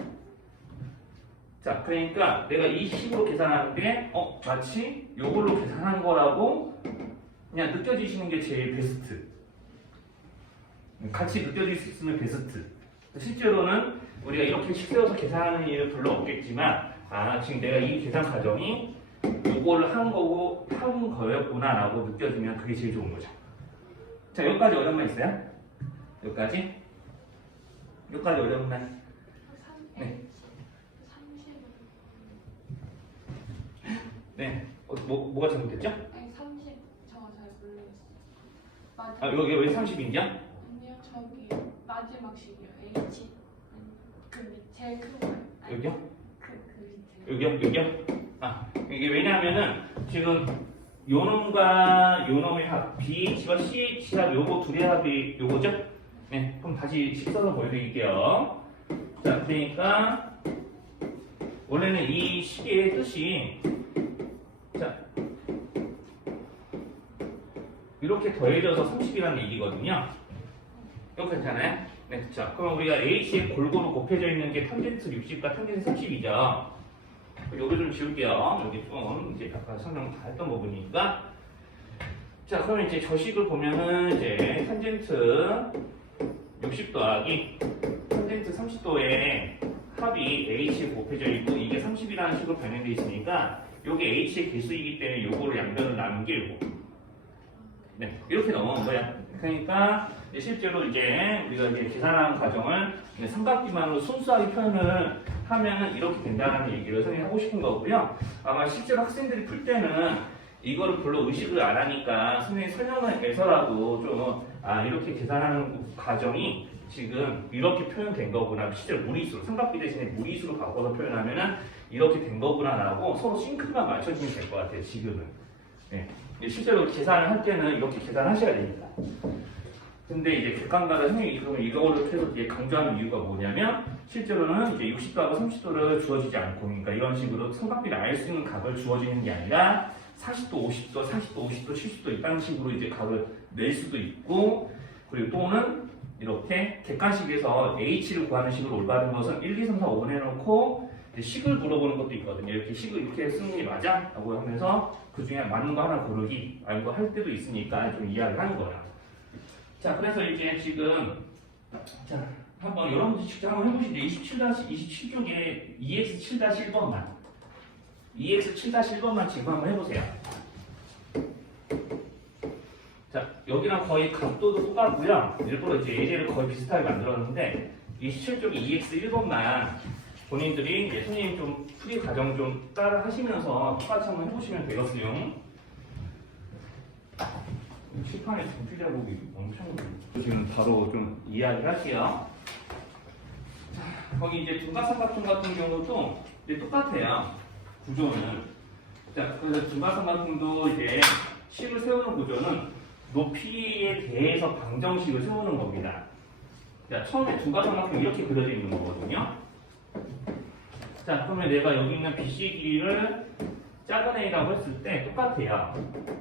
자, 그러니까 내가 이 식으로 계산하는데 마치 요걸로 계산한 거라고 그냥 느껴지시는 게 제일 베스트. 같이 느껴질 수 있으면 베스트. 실제로는 우리가 이렇게 식 세워서 계산하는 일은 별로 없겠지만 지금 내가 이 계산 과정이 요거를 한 거였구나 라고 느껴지면 그게 제일 좋은 거죠. 자, 여기까지 어려운 말 있어요? 여기까지? 여기까지 어려운 말? 네. 네. 뭐가 잘못됐죠? 아니 30 저거 잘 모르겠어요. 여기 왜 30인지요? 아니요 저기 마지막 식이요. H 제일 큰 거요. 여기요? 그 밑에. 여기요? 이게 왜냐하면은 지금 요놈과 요놈의 합 BH와 CH 합 요거 둘의 합이 요거죠? 네, 그럼 다시 식 써서 보여드릴게요. 자, 그러니까 원래는 이 식의 뜻이 자 이렇게 더해져서 30이라는 얘기거든요. 이거 괜찮아요? 네, 자, 그럼 우리가 H에 골고루 곱해져 있는 게 탄젠트 60과 탄젠트 30이죠. 여기 좀 지울게요. 여기 좀 이제 아까 설명 다 했던 부분이니까. 자, 그럼 이제 저 식을 보면은 이제 탄젠트 60 더하기 탄젠트 30도의 합이 H에 곱해져 있고 이게 30이라는 식으로 변형되어 있으니까 요게 H의 개수이기 때문에 요거를 양변을 나눈 게 요거. 네, 이렇게 넘어온 거야. 그러니까 실제로 이제 우리가 이제 계산하는 과정을 삼각비만으로 순수하게 표현을 하면은 이렇게 된다는 얘기를 선생님이 하고 싶은 거고요. 아마 실제로 학생들이 풀 때는 이거를 별로 의식을 안 하니까 선생님이 설명을 해서라도 좀 이렇게 계산하는 과정이 지금 이렇게 표현된 거구나. 실제로 무리수로 삼각비 대신에 무리수로 바꿔서 표현하면은 이렇게 된 거구나라고 서로 싱크만 맞춰주면 될 것 같아요. 지금은. 네. 실제로 계산을 할 때는 이렇게 계산하셔야 됩니다. 근데 이제 객관과다 선생님이 그러면 이거를 계속 이제 강조하는 이유가 뭐냐면 실제로는 이제 60도하고 30도를 주어지지 않고 그러니까 이런 식으로 삼각비를 알 수 있는 각을 주어지는 게 아니라 40도, 50도, 40도, 50도, 70도 이런 식으로 이제 각을 낼 수도 있고 그리고 또는 이렇게 객관식에서 H를 구하는 식으로 올바른 것은 1, 2, 3, 4, 5번 해놓고 식을 물어보는 것도 있거든요. 이렇게 식을 이렇게 쓰는 게 맞아? 라고 하면서 그 중에 맞는 거 하나 고르기 알고 할 때도 있으니까 좀 이해를 하는 거야. 자, 그래서 이제 지금 자 한번 여러분들 직접 한번 해보시죠. 27쪽에 EX7-1번만 EX7-1번만 지금 한번 해보세요. 자, 여기랑 거의 각도도 똑같고요. 일부러 이제 예제를 거의 비슷하게 만들었는데 27쪽에 EX1번만 본인들이 이제 선생님 좀 풀이 과정 좀 따라 하시면서 똑같이 한번 해보시면 되겠어요. 칠판에 정규 자국이 엄청 지금 바로 좀 이해를 할게요. 자, 거기 이제 둔가삼각형 같은 경우도 이제 똑같아요. 구조는. 자, 그래서 둔가삼각형도 이제 식을 세우는 구조는 높이에 대해서 방정식을 세우는 겁니다. 자, 처음에 둔가삼각형 이렇게 그려져 있는 거거든요. 자, 그러면 내가 여기 있는 BC 길이를 작은 a라고 했을 때 똑같아요.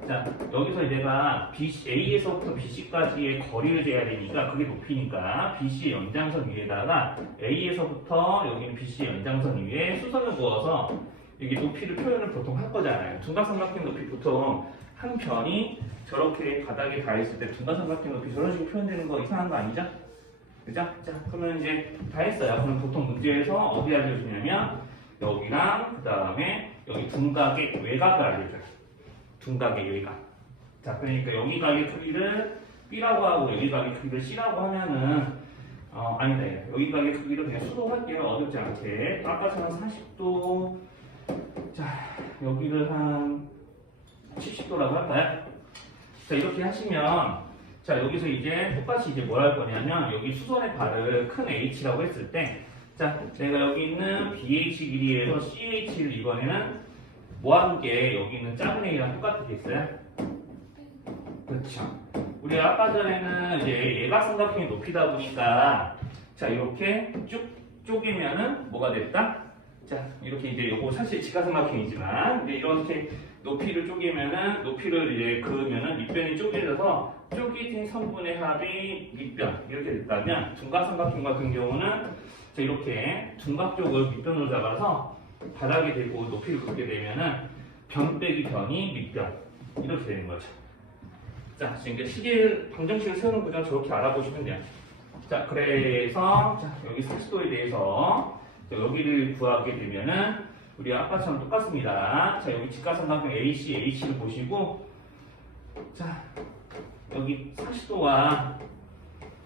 자, 여기서 내가 A에서부터 BC까지의 거리를 재야 되니까 그게 높이니까 BC 연장선 위에다가 A에서부터 여기는 BC 연장선 위에 수선을 그어서 이게 높이를 표현을 보통 할 거잖아요. 둔가삼각형 높이 보통 한 변이 저렇게 바닥에 닿아 있을 때 둔가삼각형 높이 저런 식으로 표현되는 거 이상한 거 아니죠? 그죠? 자, 그러면 이제 다 했어요. 그럼 보통 문제에서 어디 알려주냐면 여기랑 그 다음에 여기 둔각의 외곽을 알려줘요. 둔각의 외곽. 자, 그러니까 여기 각의 크기를 B라고 하고 여기 각의 크기를 C라고 하면은 아니다. 여기 각의 크기를 그냥 수동할게요. 어렵지 않게. 아까처럼 40도. 자, 여기를 한 70도라고 할까요? 자, 이렇게 하시면 자, 여기서 이제 똑같이 이제 뭘 할 거냐면 여기 수선의 발을 큰 H라고 했을 때 자, 내가 여기 있는 BH 길이에서 CH를 이번에는 뭐와 함께 여기 있는 작은 A랑 똑같게 됐어요? 그렇죠. 우리 아까 전에는 이제 예각삼각형이 높이다 보니까 자, 이렇게 쭉 쪼개면은 뭐가 됐다? 자, 이렇게 이제 요거 사실 직각삼각형이지만 이제 이렇게 높이를 쪼개면은 높이를 이제 그으면은 밑변이 쪼개져서 쪼개진 선분의 합이 밑변 이렇게 됐다면 둔각삼각형 같은 경우는 자, 이렇게 둔각 쪽을 밑변으로 잡아서 바닥에 대고 높이를 긋게 되면은 변 빼기 변이 밑변 이렇게 되는 거죠. 자, 지금 시계 방정식을 세우는 구조는 저렇게 알아보시면 돼요. 자, 그래서 자, 여기 40도에 대해서 자, 여기를 구하게 되면은 우리 아까처럼 똑같습니다. 자, 여기 직각삼각형 AC, H를 보시고 자, 여기 40도와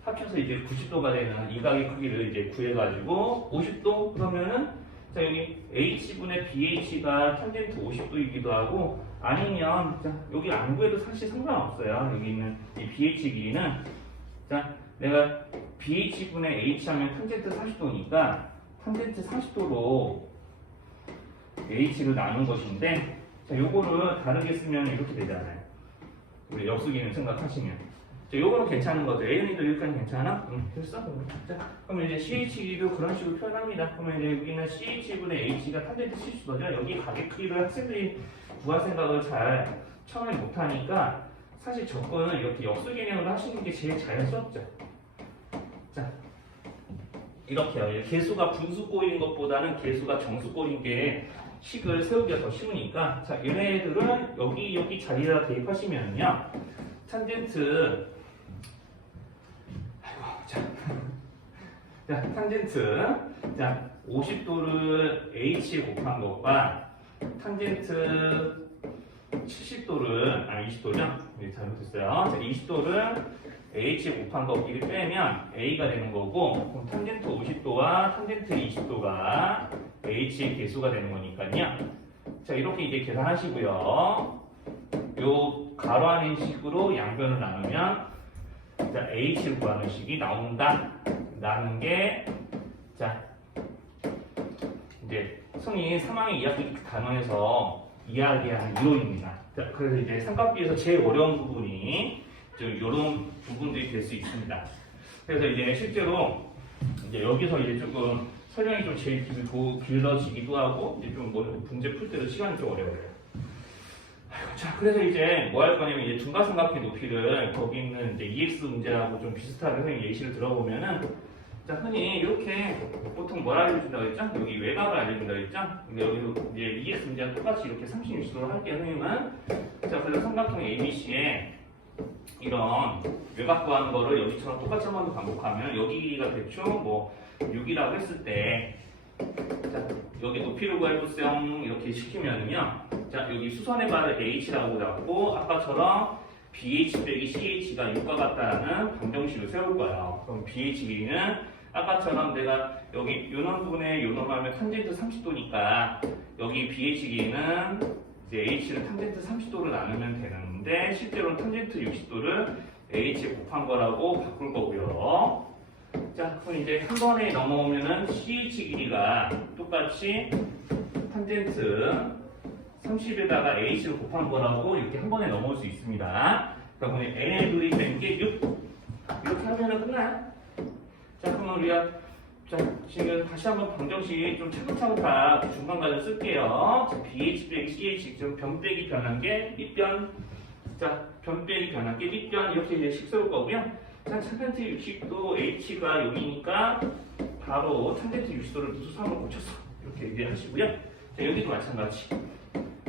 합쳐서 이제 90도가 되는 이 각의 크기를 이제 구해가지고 50도 그러면은 자, 여기 H분의 BH가 탄젠트 50도이기도 하고 아니면 자, 여기 안 구해도 사실 상관없어요. 여기 있는 이 BH 길이는 자, 내가 BH분의 H 하면 탄젠트 40도니까 탄젠트 40도로 H를 나눈 것인데 자, 요거를 다르게 쓰면 이렇게 되잖아요. 우리 역수기는 생각하시면 자, 요거는 괜찮은 거죠. A는도 여기까지 괜찮아? 응, 됐어. 자, 그러면 이제 CH도 그런 식으로 표현합니다. 그러면 이제 여기는 CH분의 H가 탄젠트 70도죠. 여기 가격 크기를 학생들이 구할 생각을 잘 처음에 못하니까 사실 접근은 이렇게 역수 개념으로 하시는 게 제일 자연스럽죠. 자, 이렇게요. 개수가 분수꼴인 것보다는 개수가 정수꼴인 게 식을 세우기가 더 쉬우니까 자, 얘네들은 여기 자리에다 대입하시면요. 탄젠트 자, 탄젠트 자, 50도를 H에 곱한 것과 탄젠트 70도를 아니 20도죠? 네, 잘못했어요. 자, 20도를 H에 곱한 거기를 빼면 A가 되는 거고 그럼 탄젠트 50도와 탄젠트 20도가 H의 개수가 되는 거니까요. 자, 이렇게 이제 계산하시고요. 요 가로 안의 식으로 양변을 나누면 자, H를 구하는 식이 나온다. 라는 게 자, 이제 흔히 3학년 2학기 단원에서 이야기하는 이론입니다. 자, 그래서 이제 삼각비에서 제일 어려운 부분이 이런 부분들이 될 수 있습니다. 그래서 이제 실제로 이제 여기서 이제 조금 설명이 좀 제일 길어지기도 하고 이제 좀 뭐 문제 풀 때도 시간이 좀 어려워요. 자, 그래서 이제 뭐 할 거냐면 이제 둔각삼각형 높이를 거기 있는 이제 EX 문제하고 좀 비슷하게 선생님 예시를 들어보면은 자, 흔히 이렇게 보통 뭘 알려준다고 했죠? 여기 외곽을 알려준다고 했죠? 근데 여기서 이제 EX 문제랑 똑같이 이렇게 36도로 할게요, 선생님은. 자, 그래서 삼각형 ABC에 이런 외곽 구하는 거를 여기처럼 똑같이 한 번 더 반복하면 여기가 대충 뭐 6이라고 했을 때 자, 여기 높이를 구해보세요. 이렇게 시키면은요. 자, 여기 수선의 발을 H라고 잡고 아까처럼 BH 빼기 CH가 6과 같다라는 방정식을 세울 거예요. 그럼 BH 길이는 아까처럼 내가 여기 요놈분의 요놈하면 탄젠트 30도니까 여기 BH 길이는 이제 H를 탄젠트 30도로 나누면 되는데 실제로는 탄젠트 60도를 H에 곱한 거라고 바꿀 거고요. 자, 그럼 이제 한 번에 넘어오면은 CH 길이가 똑같이 탄젠트 30에다가 H를 곱한 거라고 이렇게 한 번에 넘어올 수 있습니다. 그러면 N의 된 게 6. 이렇게 하면은 끝나요. 자, 그러면 우리가 자, 지금 다시 한번 방정식 좀 차근차근 다 중간 과정 쓸게요. 자, BH 빼기 CH 좀 변 빼기 변한 게 밑변. 자, 변 빼기 변한 게 밑변 이렇게 이제 식 세울 거고요. 자, 탄젠트 60도 H가 여기니까 바로 탄젠트 60도를 누수 3을 고쳐서 이렇게 이제 하시고요. 자, 여기도 마찬가지.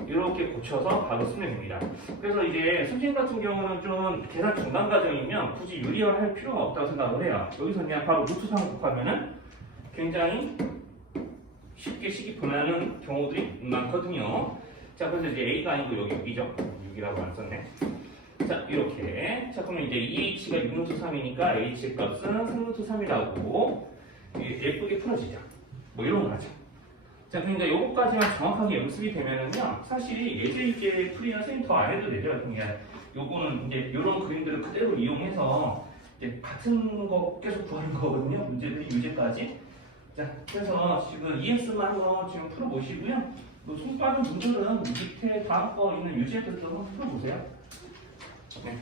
이렇게 고쳐서 바로 쓰면 됩니다. 그래서 이제 선생님 같은 경우는 좀 계산 중간 과정이면 굳이 유리화를 할 필요가 없다고 생각을 해요. 여기서 그냥 바로 루트 3을 곱하면은 굉장히 쉽게 식이 변하는 경우들이 많거든요. 자, 그래서 이제 A가 아니고 여기 6이죠. 6이라고 안 썼네. 자, 이렇게. 자, 그러면 이제 2H가 6루트 3이니까 H의 값은 3루트 3이라고 예쁘게 풀어지죠. 뭐 이런 거 하죠. 자, 그러니까 요거까지만 정확하게 연습이 되면은요, 사실 예제 풀이는 선생님 더 안 해도 되죠. 그냥 요거는 이제 요런 그림들을 그대로 이용해서 이제 같은 거 계속 구하는 거거든요. 문제들이 유제까지. 자, 그래서 지금 ES만 한번 지금 풀어보시고요. 손 빠른 분들은 밑에 다음 거 있는 유제들도 한번 풀어보세요. 네.